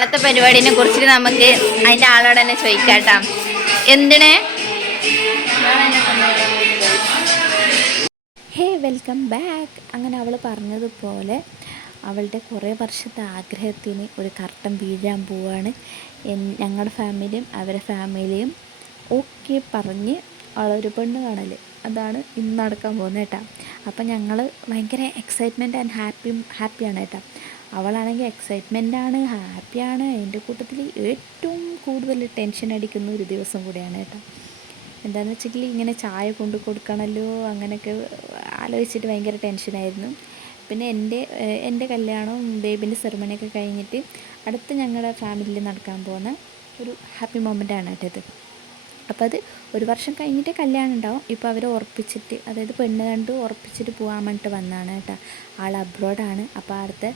നാളത്തെ പരിപാടിനെ കുറിച്ചിട്ട് നമുക്ക് അതിൻ്റെ ആളോട് തന്നെ ചോദിക്കാട്ടോ. എന്തിനെ ഹേ വെൽക്കം ബാക്ക്. അങ്ങനെ അവൾ പറഞ്ഞതുപോലെ അവളുടെ കുറേ വർഷത്തെ ആഗ്രഹത്തിന് ഒരു കർട്ടൻ വീഴാൻ പോവുകയാണ്. ഞങ്ങളുടെ ഫാമിലിയും അവരുടെ ഫാമിലിയും ഓക്കെ പറഞ്ഞ് അവളൊരു പെണ്ണ് കാണൽ അതാണ് ഇന്ന് നടക്കാൻ പോകുന്നത് കേട്ടോ. അപ്പം ഞങ്ങൾ ഭയങ്കര എക്സൈറ്റ്മെൻറ്റ് ആൻഡ് ഹാപ്പിയാണ് കേട്ടോ. അവളാണെങ്കിൽ എക്സൈറ്റ്മെൻറ്റാണ്, ഹാപ്പിയാണ്. അതിൻ്റെ കൂട്ടത്തിൽ ഏറ്റവും കൂടുതൽ ടെൻഷൻ അടിക്കുന്ന ഒരു ദിവസം കൂടിയാണ് കേട്ടോ. എന്താണെന്ന് വെച്ചെങ്കിൽ ഇങ്ങനെ ചായ കൊണ്ട് കൊടുക്കണമല്ലോ, അങ്ങനെയൊക്കെ ആലോചിച്ചിട്ട് ഭയങ്കര ടെൻഷനായിരുന്നു. പിന്നെ എൻ്റെ കല്യാണവും ബേബിൻ്റെ സെറിമണിയൊക്കെ കഴിഞ്ഞിട്ട് അടുത്ത് ഞങ്ങളുടെ ഫാമിലിയിൽ നടക്കാൻ പോകുന്ന ഒരു ഹാപ്പി മൊമെൻ്റാണ് കേട്ടോ ഇത്. അപ്പോൾ അത് ഒരു വർഷം കഴിഞ്ഞിട്ട് കല്യാണം ഉണ്ടാവും. ഇപ്പോൾ അവർ ഉറപ്പിച്ചിട്ട്, അതായത് പെണ്ണ് കണ്ട് ഉറപ്പിച്ചിട്ട് പോകാൻ വേണ്ടിയിട്ട് വന്നതാണ് കേട്ടോ. ആൾ അബ്രോഡാണ്. അപ്പോൾ അടുത്ത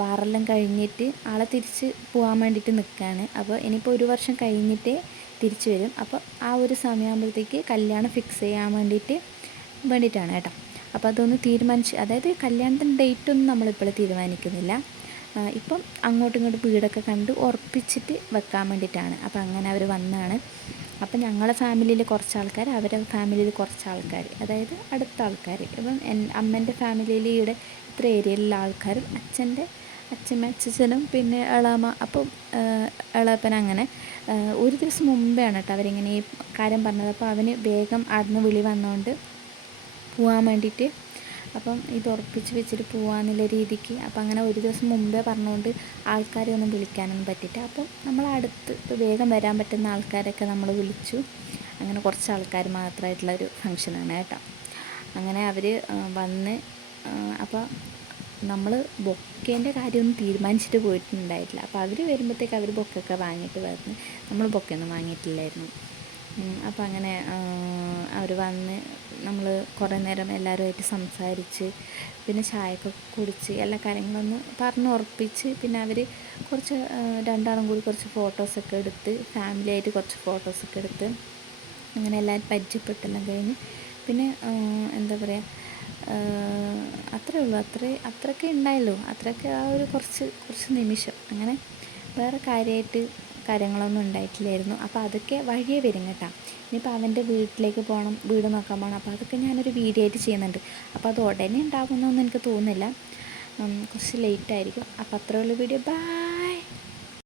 വാറെല്ലാം കഴിഞ്ഞിട്ട് ആളെ തിരിച്ച് പോകാൻ വേണ്ടിയിട്ട് നിൽക്കുകയാണ്. അപ്പോൾ ഇനിയിപ്പോൾ ഒരു വർഷം കഴിഞ്ഞിട്ടേ തിരിച്ചു വരും. അപ്പോൾ ആ ഒരു സമയമാകുമ്പോഴത്തേക്ക് കല്യാണം ഫിക്സ് ചെയ്യാൻ വേണ്ടിയിട്ടാണ് കേട്ടോ. അപ്പോൾ അതൊന്ന് തീരുമാനിച്ച്, അതായത് കല്യാണത്തിൻ്റെ ഡേറ്റൊന്നും നമ്മളിപ്പോൾ തീരുമാനിക്കുന്നില്ല. ഇപ്പം അങ്ങോട്ടും ഇങ്ങോട്ടും വീടൊക്കെ കണ്ട് ഉറപ്പിച്ചിട്ട് വെക്കാൻ വേണ്ടിയിട്ടാണ്. അപ്പോൾ അങ്ങനെ അവർ വന്നതാണ്. അപ്പം ഞങ്ങളുടെ ഫാമിലിയിൽ കുറച്ച് ആൾക്കാർ, അവരുടെ ഫാമിലിയിൽ കുറച്ച് ആൾക്കാർ, അതായത് അടുത്ത ആൾക്കാർ. ഇപ്പം അമ്മേൻ്റെ ഫാമിലിയിൽ ഇവിടെ ഇത്ര ഏരിയയിലുള്ള ആൾക്കാരും അച്ഛനും പിന്നെ ഇളാമ, അപ്പം ഇളപ്പൻ, അങ്ങനെ ഒരു ദിവസം മുമ്പെയാണ് കേട്ടോ അവരിങ്ങനെ ഈ കാര്യം പറഞ്ഞത്. അപ്പോൾ അവന് വേഗം അവിടുന്ന് വിളി വന്നുകൊണ്ട് പോകാൻ വേണ്ടിയിട്ട്, അപ്പം ഇത് ഉറപ്പിച്ച് വെച്ചിട്ട് പോകാമെന്നുള്ള രീതിക്ക്. അപ്പം അങ്ങനെ ഒരു ദിവസം മുമ്പേ പറഞ്ഞുകൊണ്ട് ആൾക്കാരെ ഒന്നും വിളിക്കാനൊന്നും പറ്റിയിട്ട്, അപ്പം നമ്മൾ അടുത്ത് വേഗം വരാൻ പറ്റുന്ന ആൾക്കാരൊക്കെ നമ്മൾ വിളിച്ചു. അങ്ങനെ കുറച്ച് ആൾക്കാർ മാത്രമായിട്ടുള്ളൊരു ഫങ്ഷനാണ് കേട്ടോ. അങ്ങനെ അവർ വന്ന്, അപ്പോൾ നമ്മൾ ബൊക്കേൻ്റെ കാര്യമൊന്നും തീരുമാനിച്ചിട്ട് പോയിട്ടുണ്ടായിട്ടില്ല. അപ്പോൾ അവർ വരുമ്പോഴത്തേക്ക് അവർ ബൊക്കൊക്കെ വാങ്ങിയിട്ട് വന്ന്, നമ്മൾ ബൊക്കെയൊന്നും വാങ്ങിയിട്ടില്ലായിരുന്നു. അപ്പോൾ അങ്ങനെ അവർ വന്ന് നമ്മൾ കുറേ നേരം എല്ലാവരുമായിട്ട് സംസാരിച്ച്, പിന്നെ ചായയൊക്കെ കുടിച്ച് എല്ലാ കാര്യങ്ങളൊന്ന് പറഞ്ഞ് ഉറപ്പിച്ച്, പിന്നെ അവർ കുറച്ച് രണ്ടാളും കൂടി കുറച്ച് ഫോട്ടോസൊക്കെ എടുത്ത്, ഫാമിലിയായിട്ട് കുറച്ച് ഫോട്ടോസൊക്കെ എടുത്ത് അങ്ങനെ എല്ലാവരും പരിചയപ്പെട്ടെല്ലാം കഴിഞ്ഞ്, പിന്നെ എന്താ പറയുക, അത്രേ ഉള്ളൂ. അത്രയൊക്കെ ഉണ്ടായല്ലോ. അത്രയൊക്കെ ആ ഒരു കുറച്ച് നിമിഷം. അങ്ങനെ വേറെ കാര്യങ്ങളൊന്നും ഉണ്ടായിട്ടില്ലായിരുന്നു. അപ്പോൾ അതൊക്കെ വഴിയേ വരും കേട്ടോ. ഇനിയിപ്പോൾ അവൻ്റെ വീട്ടിലേക്ക് പോകണം, വീട് നോക്കാൻ പോകണം. അപ്പോൾ അതൊക്കെ ഞാനൊരു വീഡിയോ ആയിട്ട് ചെയ്യുന്നുണ്ട്. അപ്പോൾ അത് ഉടനെ ഉണ്ടാകുമെന്നൊന്നും എനിക്ക് തോന്നുന്നില്ല, കുറച്ച് ലേറ്റായിരിക്കും. അപ്പോൾ അത്രേ ഉള്ളൂ വീഡിയോ. ബൈ.